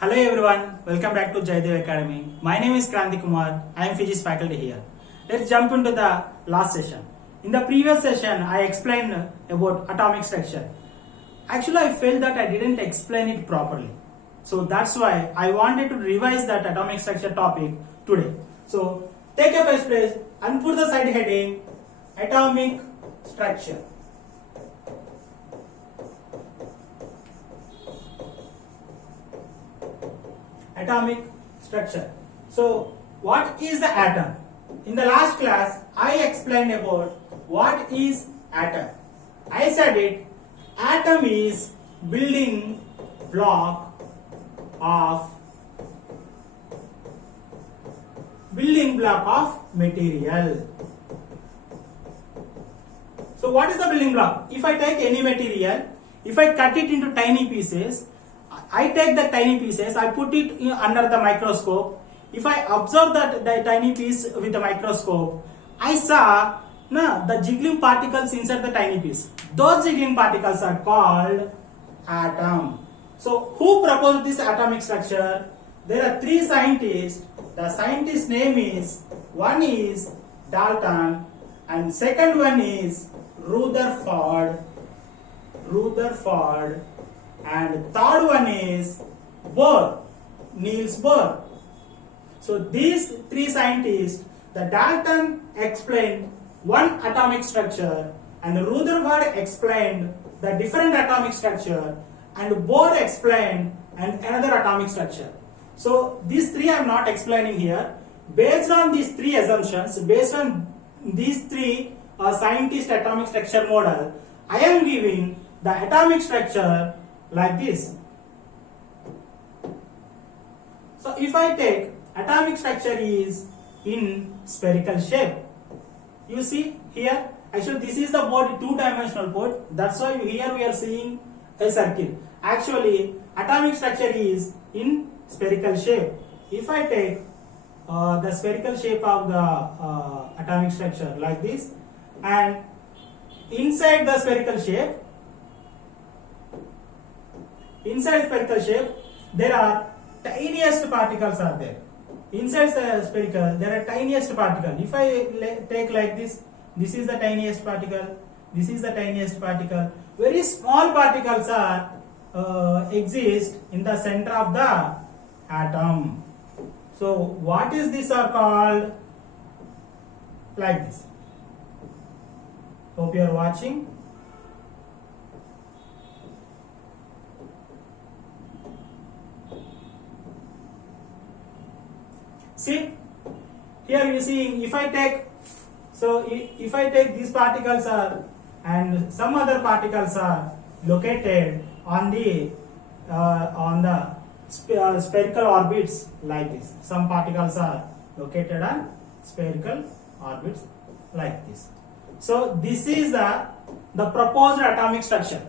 Hello everyone, welcome back to Jayadev Academy. My name is Kranthi Kumar. I am physics faculty here. Let's jump into the last session. In the previous session, I explained about atomic structure. Actually, I felt that I didn't explain it properly. So that's why I wanted to revise that atomic structure topic today. So take a first place and put the side heading atomic structure. Atomic structure. So what is the atom? In the last class I explained about what is atom. I said it, atom is building block of material. So what is the building block? If I take any material, if I cut it into tiny pieces, I take the tiny pieces, I put it under the microscope. If I observe the tiny piece with the microscope, I saw the jiggling particles inside the tiny piece. Those jiggling particles are called atom. So who proposed this atomic structure? There are three scientists. The scientist name is, one is Dalton and second one is Rutherford, and third one is Bohr, Niels Bohr. So these three scientists, the Dalton explained one atomic structure and Rutherford explained the different atomic structure and Bohr explained another atomic structure. So these three I am not explaining here. Based on these three assumptions, based on these three scientist atomic structure model, I am giving the atomic structure like this. So if I take atomic structure is in spherical shape. You see here, actually this is the board, two-dimensional board. That's why here we are seeing a circle. Actually atomic structure is in spherical shape. If I take the spherical shape of the atomic structure like this, and inside the spherical shape, there are tiniest particles are there. Inside the spherical, there are tiniest particle. If I take like this, this is the tiniest particle, this is the tiniest particle. Very small particles are exist in the center of the atom. So what is this are called? Like this. Hope you are watching. See, here you see, if I take these particles are and some other particles are located on the spherical orbits like this. Some particles are located on spherical orbits like this. So this is the proposed atomic structure.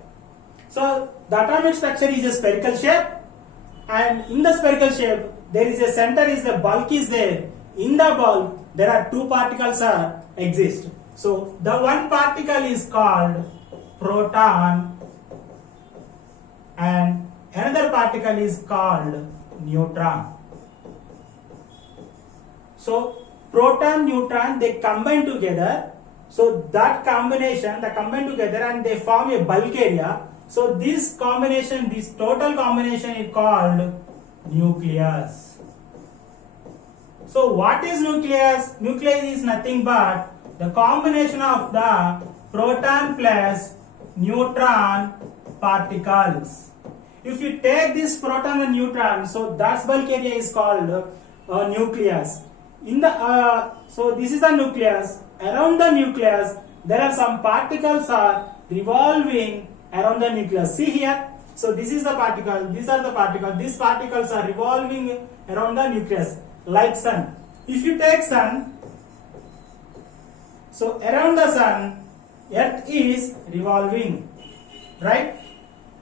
So the atomic structure is a spherical shape, and in the spherical shape there is a center, is the bulk is there. In the bulk there are two particles are exist. So the one particle is called proton and another particle is called neutron. So proton, neutron, they combine together. So that combination, they combine together and they form a bulk area. So this combination, this total combination is called nucleus. So what is nucleus? Nucleus is nothing but the combination of the proton plus neutron particles. If you take this proton and neutron, so that bulk area is called nucleus. In the so this is the nucleus. Around the nucleus there are some particles are revolving around the nucleus. See here. So this is the particle, these are the particles. These particles are revolving around the nucleus like sun. If you take sun, so around the sun Earth is revolving, right?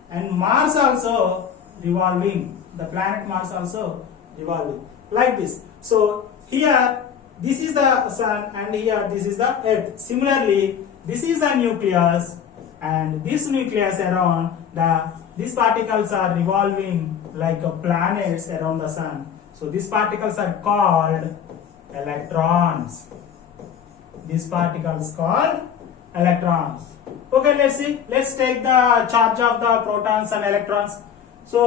And Mars also revolving. The planet Mars also revolving like this. So here this is the sun and here this is the Earth. Similarly, this is the nucleus and this nucleus around these particles are revolving like planets around the sun. So these particles are called electrons. These particles called electrons. Okay, let's see. Let's take the charge of the protons and electrons. So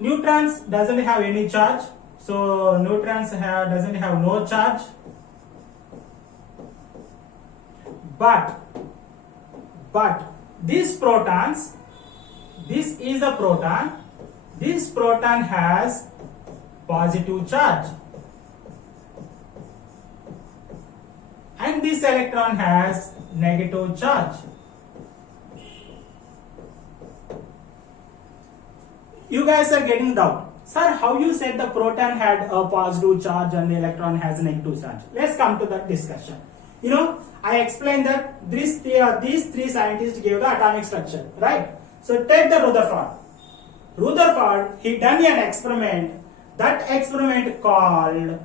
neutrons doesn't have any charge. So neutrons doesn't have no charge. But these protons, this is a proton. This proton has positive charge. And this electron has negative charge. You guys are getting doubt. Sir, how you said the proton had a positive charge and the electron has a negative charge? Let's come to that discussion. You know, I explained that these three scientists gave the atomic structure, right? So take the Rutherford. Rutherford, he done an experiment. That experiment called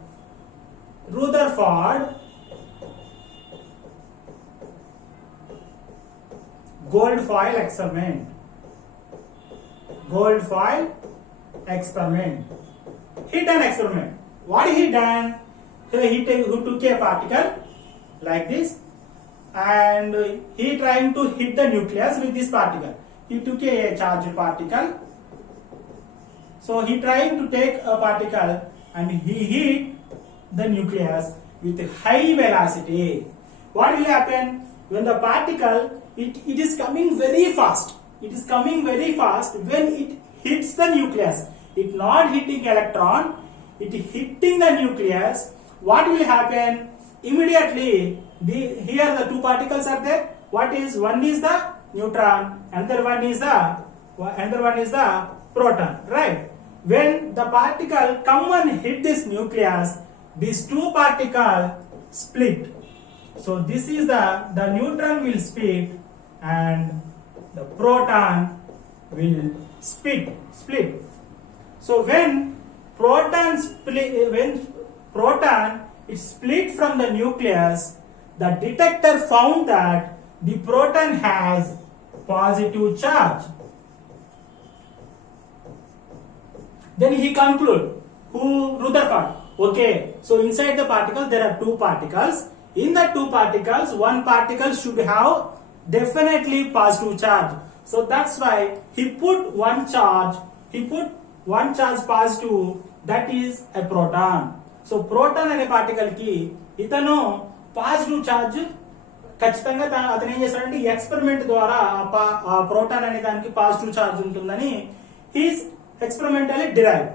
Rutherford gold foil experiment. Gold foil experiment. He done experiment. What he done? He took a particle like this, and he trying to hit the nucleus with this particle. He took a charged particle. So he trying to take a particle and he hit the nucleus with high velocity. What will happen when the particle it is coming very fast? It is coming very fast when it hits the nucleus. It not hitting electron, it hitting the nucleus. What will happen? Immediately, here the two particles are there. One is the neutron, another one is the proton, right? When the particle come and hit this nucleus, these two particles split. So this is the neutron will split and the proton will split. So when proton is split from the nucleus, the detector found that the proton has positive charge. Then he conclude, Rutherford, okay, so inside the particle there are two particles. In the two particles, one particle should have definitely positive charge. So that's why he put one charge positive, that is a proton. So proton అనే particle కి ఇతను positive charge ఖచ్చితంగా అతను ఏం చేస్తాడంటే experiment ద్వారా ఆ proton అనే దానికి పాజిటివ్ చార్జ్ ఉంటుందని he's experimentally derive.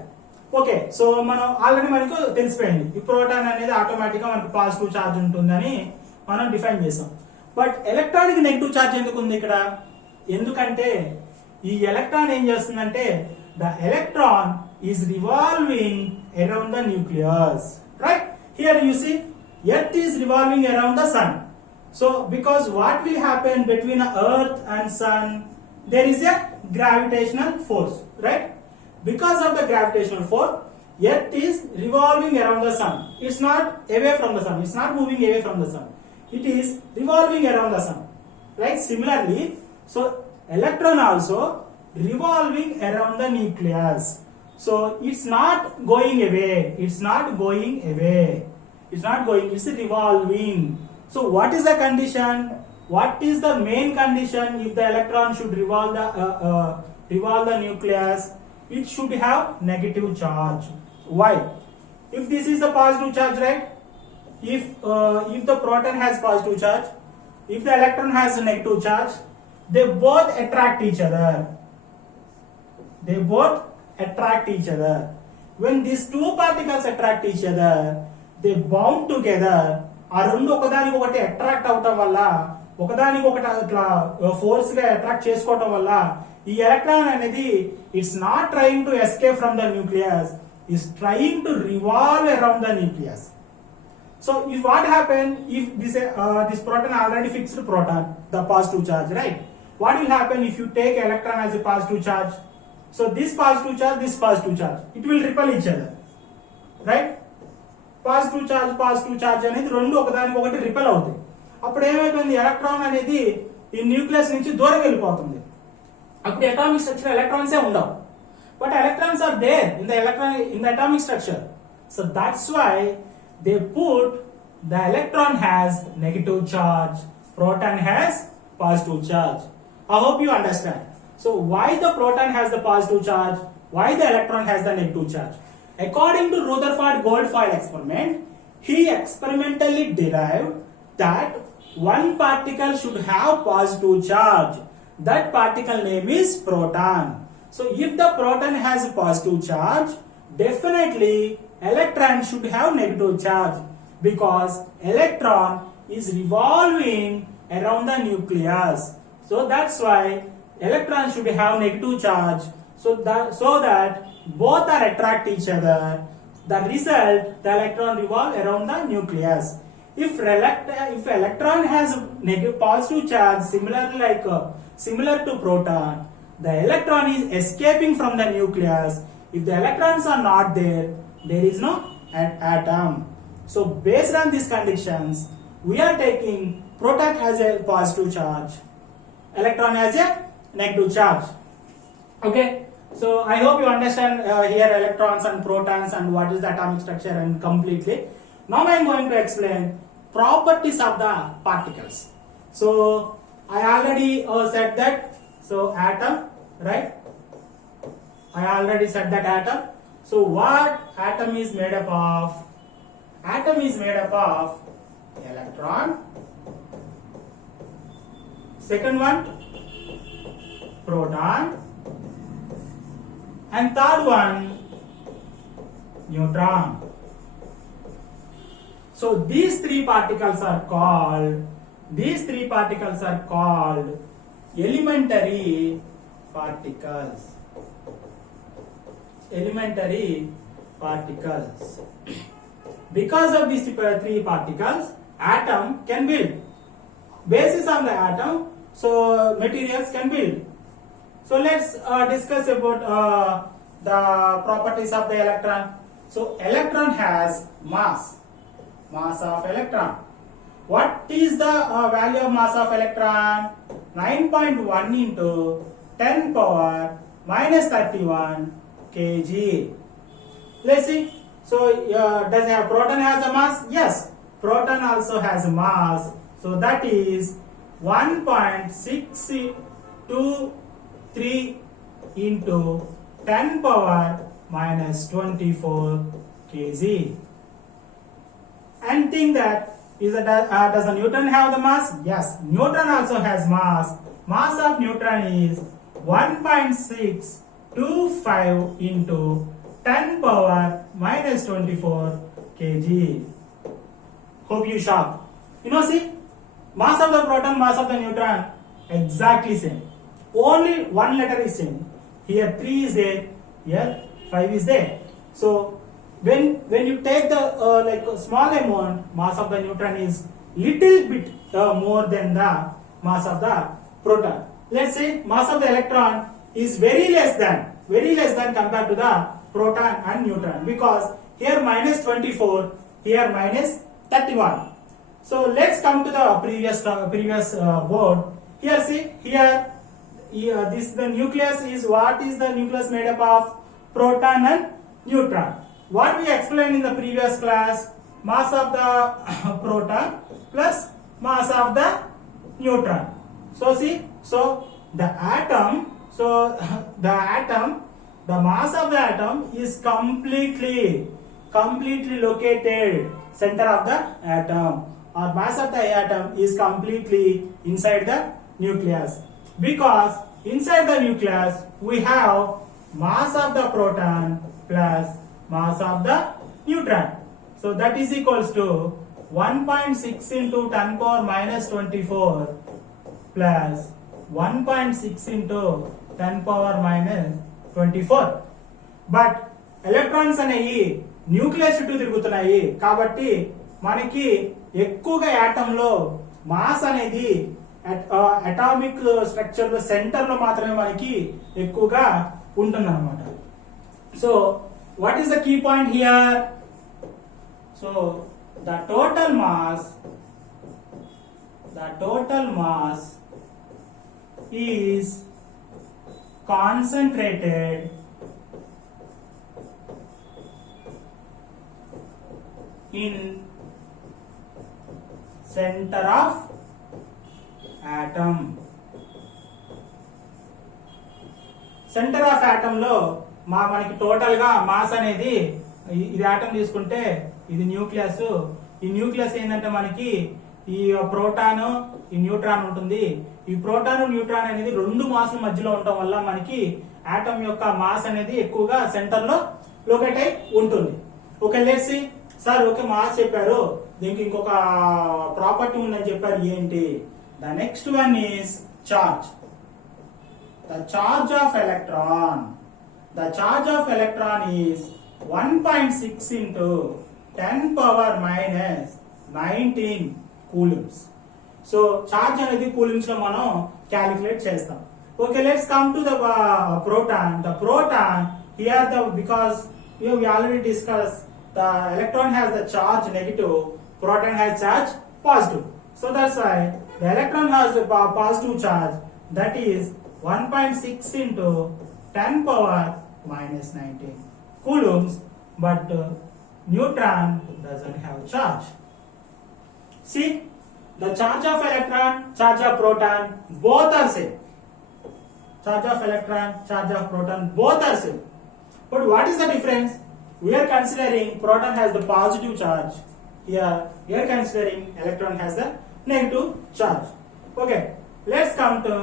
Okay, so మనం ఆల్రెడీ మనకు తెలిసిపోయింది ఈ ప్రోటాన్ అనేది ఆటోమేటిక్ గా మనకు పాజిటివ్ చార్జ్ ఉంటుందని మనం డిఫైన్ చేసాం. బట్ ఎలక్ట్రాన్ కి నెగిటివ్ చార్జ్ ఎందుకు ఉంది ఇక్కడ? ఎందుకంటే ఈ ఎలక్ట్రాన్ ఏం చేస్తుందంటే the electron is revolving around the nucleus, right? Here you see earth is revolving around the sun. So because what will happen between earth and sun, there is a gravitational force, right? Because of the gravitational force, earth is revolving around the sun. It's not away from the sun, it's not moving away from the sun, it is revolving around the sun, right? Similarly, so electron also revolving around the nucleus. So it's not going away, it's revolving. So what is the condition? What is the main condition if the electron should revolve the nucleus? It should have negative charge. Why? If this is a positive charge, right? If the proton has positive charge, if the electron has a negative charge, they both attract each other. When these two particles attract each other, they bound together. ఆ రెండు ఒకదానికి ఒకటి attract అవటం వల్ల, ఒకదానికి ఒకటి అట్లా force గా అట్రాక్ట్ చేసుకోవటం వల్ల ఈ ఎలక్ట్రాన్ అనేది it's not trying to escape from the nucleus, it's trying to revolve around the nucleus. So if what happen if this proton already fixed proton, the positive charge, right? What will happen if you take electron as a positive charge? So this positive charge, it will repel each other, right? Positive charge అనేది రెండు ఒకదానికి ఒకటి repel అవుతాయి. అప్పుడు ఏమైపోయింది, electron అనేది ఈ nucleus నుంచి దూరం వెళ్ళిపోతుంది. అప్పుడు అటామిక్ స్ట్రక్చర్ ఎలక్ట్రాన్స్ ఉండవు, but electrons are there in the atomic structure. So that's why they put the electron has negative charge, proton has positive charge. I hope you understand. So why the proton has the positive charge, why the electron has the negative charge? According to Rutherford Goldfield experiment, he experimentally derived that one particle should have positive charge. That particle name is proton. So if the proton has a positive charge, definitely electron should have negative charge, because electron is revolving around the nucleus. So that's why electron should have negative charge, so that both are attract each other. The result, the electron revolve around the nucleus. If electron has negative positive charge, similar to proton, the electron is escaping from the nucleus. If the electrons are not there, there is no atom. So based on these conditions, we are taking proton as a positive charge, electron as a negative charge. Okay, so I hope you understand here electrons and protons and what is the atomic structure and completely. Now I am going to explain properties of the particles. So I already said that. So atom, right? I already said that atom. So what atom is made up of? Atom is made up of electron. Second one, proton. And third one, neutron. So these three particles are called elementary particles. Elementary particles. Because of these three particles, atom can build. Basis on the atom, so materials can build. So let's discuss about the properties of the electron. So electron has mass of electron. What is the value of mass of electron? 9.1 into 10 power minus 31 kg. Let's see. So does a proton has a mass? Yes, proton also has a mass. So that is 1.623 into 10 power minus 24 kg. And think that does a neutron have the mass? Yes, neutron also has mass. Mass of neutron is 1.625 into 10 power minus 24 kg. Hope you sharp. See, mass of the proton, mass of the neutron, exactly same. Only one letter is same. Here 3 is there, here 5 is there. So when you take the small amount, mass of the neutron is little bit more than the mass of the proton. Let's say mass of the electron is very less than compared to the proton and neutron, because here minus 24, here minus 31. So let's come to the previous board. Here see, here this the nucleus is, what is the nucleus made up of? Proton and neutron. What we explained in the previous class, mass of the proton plus mass of the neutron. So see, the mass of the atom is completely located center of the atom, or mass of the atom is completely inside the nucleus, because inside the nucleus we have mass of the proton plus mass of the neutron. So that is equals to 1.6 into 10 power minus 24 plus 1.6 into 10 power minus 24. But electrons అనేవి nucleus చుట్టూ తిరుగుతున్నాయి కాబట్టి మనకి ఎక్కువగా atom లో mass అనేది atomic structure లో centre లో మాత్రమే మనకి ఎక్కువగా ఉంటుంది అన్నమాట. So what is the key point here? So the total mass is concentrated in center of atom. Centre of atom లో మనకి టోటల్ గా మాస్ అనేది ఇది ఆటం తీసుకుంటే ఇది న్యూక్లియస్. ఈ న్యూక్లియస్ ఏంటంటే మనకి ఈ ప్రోటాన్ ఈ న్యూట్రాన్ ఉంటుంది. ఈ ప్రోటాన్ న్యూట్రాన్ అనేది రెండు మాస్ల మధ్యలో ఉండటం వల్ల మనకి ఆటం యొక్క మాస్ అనేది ఎక్కువగా సెంటర్ లో లొకేట్ అయి ఉంటుంది. Okay let's see. Sir okay mass చెప్పారు, దీనికి ఇంకొక ప్రాపర్టీ ఉందని చెప్పారు, ఏంటి? The next one is charge. The charge of electron. The charge of electron is 1.6 into 10 power minus 19 coulombs. So charge అనేది coulombs లో మనం calculate చేస్తాం. Okay, let's come to the proton. The proton here because we already discussed the electron has the charge negative, proton has charge positive. So that's why the electron has a positive charge, that is 1.6 into 10 power minus 19 coulombs, but neutron doesn't have charge. See, the charge of electron, charge of proton, both are same. Charge of electron, charge of proton, both are same. But what is the difference? We are considering proton has the positive charge. Here, we are considering electron has the negative charge. Okay. Let's come to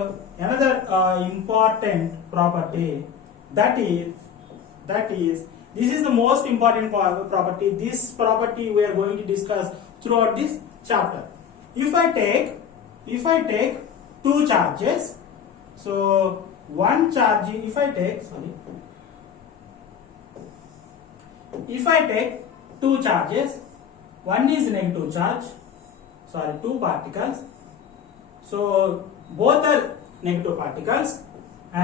another important property, that is this is the most important property. This property we are going to discuss throughout this chapter. If I take two charges, so one charge, if I take two charges, one is negative charge, two particles, so both are negative particles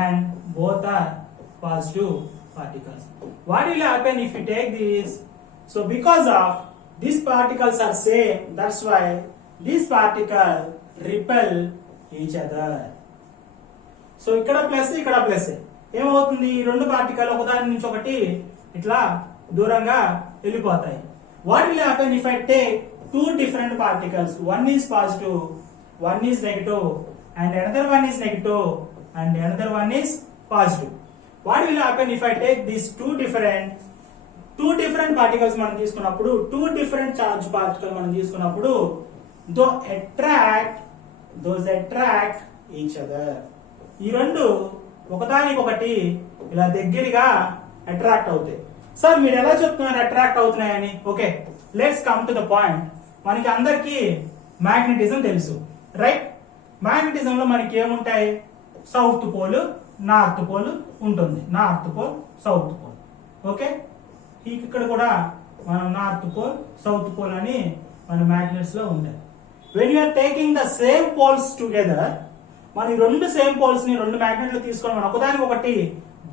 and both are positive particles. What will happen if you take this? So because of these particles are same, that's why this particle repel each other. So ఇక్కడ plus ఇక్కడ plus ఏమవుతుంది, ఈ రెండు particle ఒకదాని నుంచి ఒకటి ఇట్లా దూరంగా వెళ్ళిపోతాయి. What will happen if I take two different particles? One is positive, one is negative, and another one is negative, and another one is positive. What will happen if I take these two different particles మనం తీసుకున్నప్పుడు, two different charge particles మనం తీసుకున్నప్పుడు, those attract each other. ఈ రెండు ఒకదానికొకటి ఇలా దగ్గరగా attract అవుతాయి. సార్ మీరు ఎలా చెప్తున్నారు అట్రాక్ట్ అవుతున్నాయని? Okay, let's come to the point. మనకి అందరికి మ్యాగ్నెటిజం తెలుసు, రైట్? మ్యాగ్నెటిజం లో మనకి ఏముంటాయి? సౌత్ పోల్, నార్త్ పోల్ ఉంటుంది. North pole, south pole. Okay, ఇక్కడ కూడా మనం నార్త్ పోల్, సౌత్ పోల్ అని మన మ్యాగ్నెట్స్ లో ఉంటాయి. When you're taking the same poles together, మన ఈ రెండు సేమ్ పోల్స్ ని రెండు మ్యాగ్నెట్లు తీసుకొని మనం ఒకదానికి ఒకటి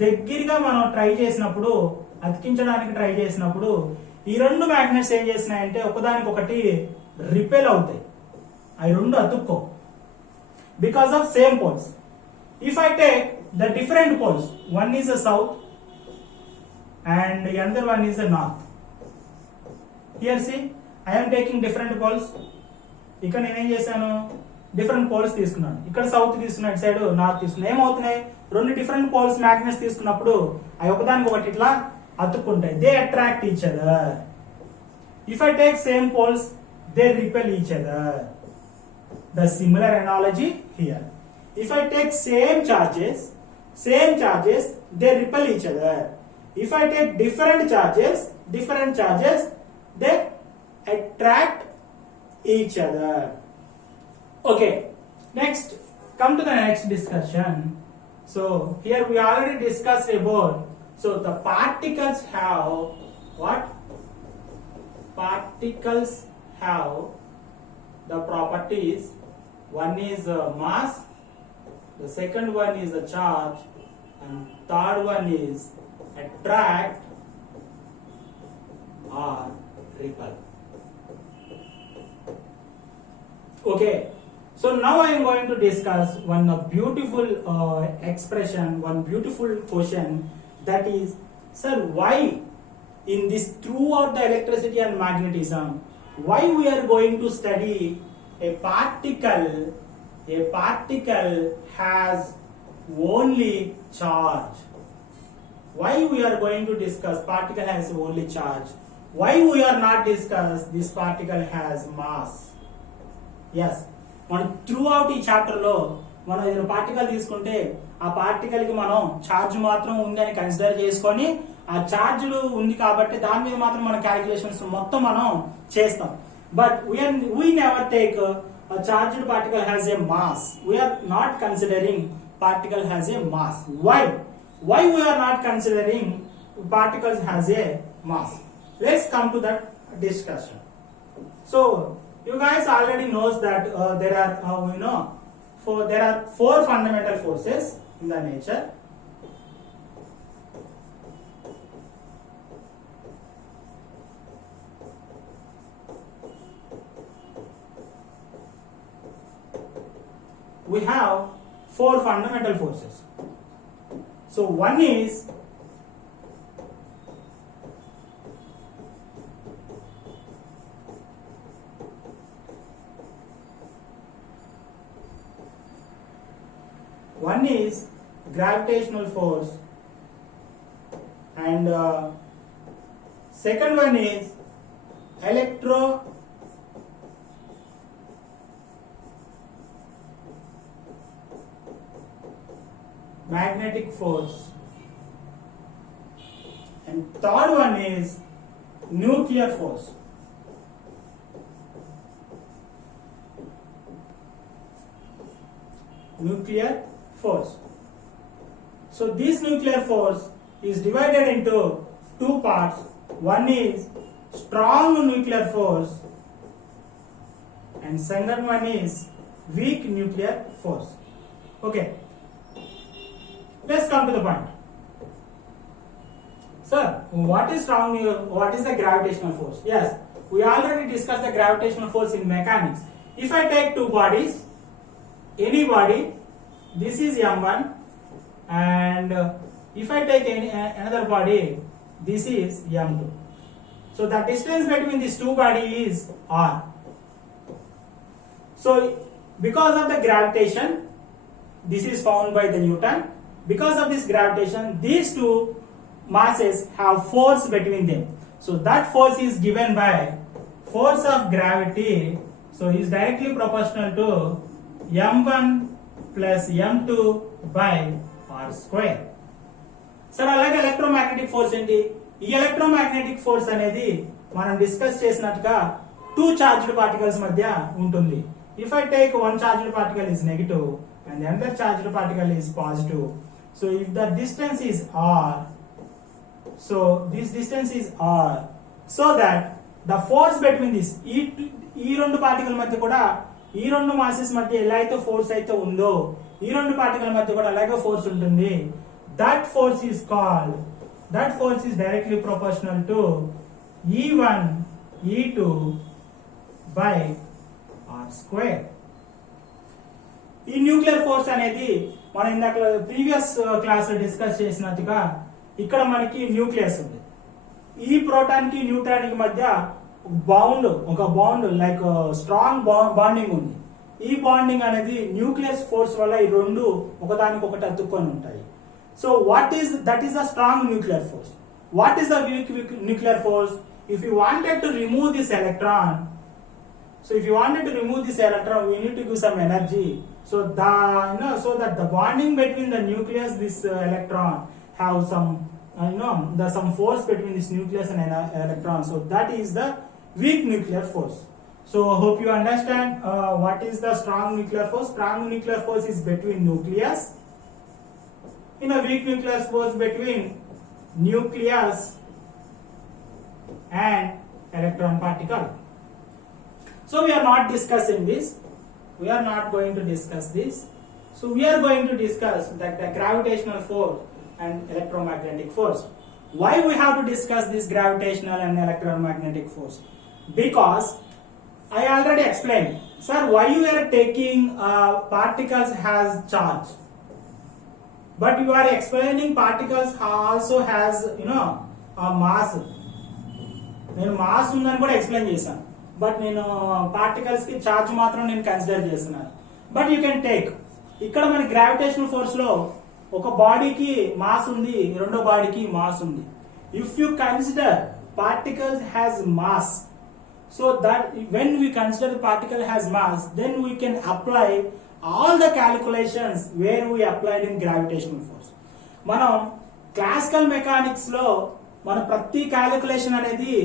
దగ్గరగా మనం ట్రై చేసినప్పుడు, అతికించడానికి ట్రై చేసినప్పుడు, ఈ రెండు మ్యాగ్నెట్స్ ఏం చేసినాయంటే ఒకదానికి ఒకటి రిపెల్ అవుతాయి. అవి రెండు అతుక్కో because of same poles. If I take the different poles, one is the south and the other one is the north. Here see, I am taking different poles. ఇక్కడ నేను ఏం చేశాను, డిఫరెంట్ పోల్స్ తీసుకున్నాను. ఇక్కడ south తీసుకున్నా, ఇటు side north తీసుకున్నా. ఏమవుతున్నాయి, రెండు డిఫరెంట్ పోల్స్ మ్యాగ్నెట్స్ తీసుకున్నప్పుడు అవి ఒకదానికి ఒకటి ఇట్లా అతుక్కుంటాయి. They attract each other. If I take same poles, they repel each other. The similar analogy here. If I take same charges, they repel each other. If I take different charges, they attract each other. Okay, next, come to the next discussion. So here we already discussed about, so the particles have what? Particles have the properties. One is mass, the second one is the charge, and third one is attract or repel. Okay, So now I am going to discuss one beautiful expression, one beautiful question, that is, sir, why in this throughout the electricity and magnetism, why we are going to study a particle has only charge. Why we are going to discuss particle has only charge? Why we are not discuss this particle has mass? Yes, మనం through out ఈ chapter లో మనం ఏదైనా particle తీసుకుంటే ఆ particle కి మనం charge మాత్రం ఉంది అని కన్సిడర్ చేసుకొని ఆ ఛార్జ్ ఉంది కాబట్టి దాని మీద మాత్రం మన క్యాలిక్యులేషన్స్ మొత్తం మనం చేస్తాం. But we never take a charged particle has a mass. We are not considering particle has a mass. Why we are not considering particles has a mass? Let's come to that discussion. So you guys already knows that there are there are four fundamental forces in the nature. We have four fundamental forces. So one is gravitational force, and second one is electromagnetic force, and third one is nuclear force. Nuclear force. So this nuclear force is divided into two parts. One is strong nuclear force and second one is weak nuclear force. Okay, let's come to the point. Sir, what is the gravitational force? Yes, we already discussed the gravitational force in mechanics. If I take two bodies, any body, this is m1, and if I take another body, this is m2. So the distance between these two bodies is r. So because of the gravitation, this is found by the Newton. Because of this gravitation, these two masses have force between them. So that force is given by force of gravity. So is directly proportional to m1 plus m2 by r square. సరే, అలాగే electromagnetic force ఏంటి? ఈ electromagnetic force అనేది మనం discuss చేసినట్టుగా two charged particles మధ్య ఉంటుంది. If I take one charged particle is negative and the other charged particle is positive, so if the distance is r, so this distance is r, so that the force between this ఈ రెండు particle మధ్య కూడా ఈ రెండు masses మధ్య ఎలా అయితే force అయితే ఉందో ఈ రెండు పార్టికల్ మధ్య కూడా అలాగే ఫోర్స్ ఉంటుంది. that force is directly proportional to E1 E2 by r square. ఈ న్యూక్లియర్ ఫోర్స్ అనేది మనం ఇందాక ప్రీవియస్ క్లాస్ లో డిస్కస్ చేసినట్టుగా ఇక్కడ మనకి న్యూక్లియస్ ఉంది. ఈ ప్రోటాన్ కి న్యూట్రాన్ కి మధ్య ఒక బాండ్ లైక్ స్ట్రాంగ్ బాండింగ్ ఉంది. ఈ బాండింగ్ అనేది న్యూక్లియస్ ఫోర్స్ వల్ల ఈ రెండు ఒకదానికొకటి అతుక్కొని ఉంటాయి. So that is a strong nuclear force. What is the weak nuclear force? If you wanted to remove this electron, we need to give some energy. So that the bonding between the nucleus, this electron have some some force between this nucleus and electron. So that is the weak nuclear force. So hope you understand what is the strong nuclear force. Strong nuclear force is between nucleus. Weak nuclear force between nucleus and electron particle. So we are not discussing this. We are not going to discuss this. So we are going to discuss that the gravitational force and electromagnetic force. Why we have to discuss this gravitational and electromagnetic force? Because I already explained Sir, why you are taking particles has charge, but you are explaining particles also has mass. నేను mass ఉందని కూడా explain చేశాను, but నేను particles కి charge మాత్రం నేను consider చేస్తున్నాను. But you can take, ఇక్కడ మన గ్రావిటేషనల్ ఫోర్స్ లో ఒక బాడీకి మాస్ ఉంది, రెండో బాడీకి మాస్ ఉంది. If you consider particles has mass, so that when we consider the particle has mass, then we can apply all the calculations where we applied in gravitational force. మనం classical mechanics లో మన ప్రతి calculation అనేది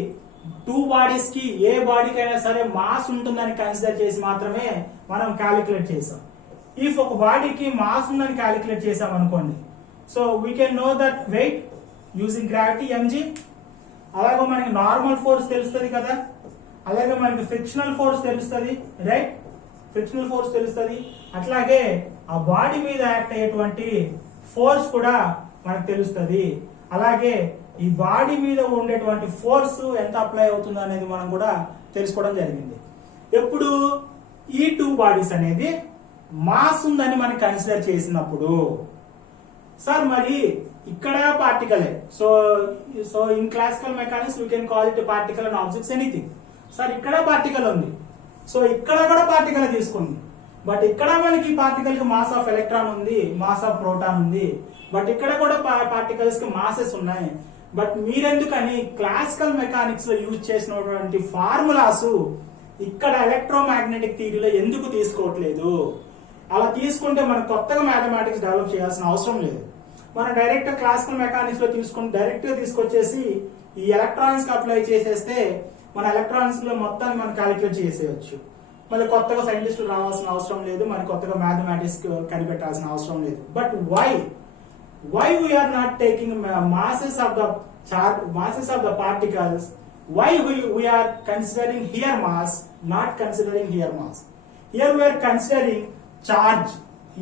two bodies కి ఏ బాడీకి అయినా సరే mass ఉంటుందని కన్సిడర్ చేసి మాత్రమే మనం క్యాలిక్యులేట్ చేసాం. ఇఫ్ ఒక బాడీకి మాస్ ఉందని క్యాలిక్యులేట్ చేసాం అనుకోండి, so we can know that weight using gravity mg. అలాగే మనకి నార్మల్ ఫోర్స్ తెలుస్తుంది కదా, అలాగే మనకి ఫ్రిక్షనల్ ఫోర్స్ తెలుస్తుంది, రైట్? ఫ్రిక్షనల్ ఫోర్స్ తెలుస్తుంది. అట్లాగే ఆ బాడీ మీద యాక్ట్ అయ్యేటువంటి ఫోర్స్ కూడా మనకు తెలుస్తుంది. అలాగే ఈ బాడీ మీద ఉండేటువంటి ఫోర్స్ ఎంత అప్లై అవుతుందో అనేది మనం కూడా తెలుసుకోవడం జరిగింది. ఎప్పుడు ఈ టూ బాడీస్ అనేది మాస్ ఉందని మనం కన్సిడర్ చేసినప్పుడు, సార్ మరి ఇక్కడ పార్టికలే, so in classical mechanics we can call it particle and objects anything. Sir ఇక్కడ పార్టికల్ ఉంది, సో ఇక్కడ కూడా పార్టికల్ తీసుకుంది, బట్ ఇక్కడ మనకి పార్టికల్ కి మాస్ ఆఫ్ ఎలక్ట్రాన్ ఉంది, మాస్ ఆఫ్ ప్రోటాన్ ఉంది, బట్ ఇక్కడ కూడా పార్టికల్స్ కి మాసెస్ ఉన్నాయి. బట్ మీరెందుకని క్లాసికల్ మెకానిక్స్ లో యూజ్ చేసినటువంటి ఫార్ములాస్ ఇక్కడ ఎలక్ట్రోమాగ్నెటిక్ థియరీలో ఎందుకు తీసుకోవట్లేదు? అలా తీసుకుంటే మనం కొత్తగా మ్యాథమెటిక్స్ డెవలప్ చేయాల్సిన అవసరం లేదు. మనం డైరెక్ట్ క్లాసికల్ మెకానిక్స్ లో డైరెక్ట్ గా తీసుకొచ్చేసి ఈ ఎలక్ట్రానిక్స్ కి అప్లై చేసేస్తే మన ఎలక్ట్రానిక్స్ లో మొత్తాన్ని మనం క్యాలిక్యులేట్ చేసేయచ్చు. మళ్ళీ కొత్తగా సైంటిస్టులు రావాల్సిన అవసరం లేదు, మరి కొత్తగా మ్యాథమెటిక్స్ కనిపెట్టాల్సిన అవసరం లేదు. But why we are not taking masses of the particles? Why we are considering here mass, not considering here mass? Here we are considering charge,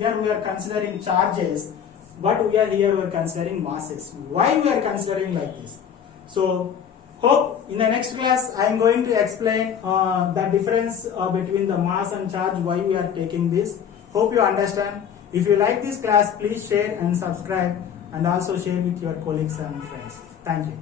here we are considering charges, but here we are considering masses. Why we are considering like this? So hope in the next class I am going to explain the difference between the mass and charge, why we are taking this. Hope you understand. If you like this class, please share and subscribe, and also share with your colleagues and friends. Thank you.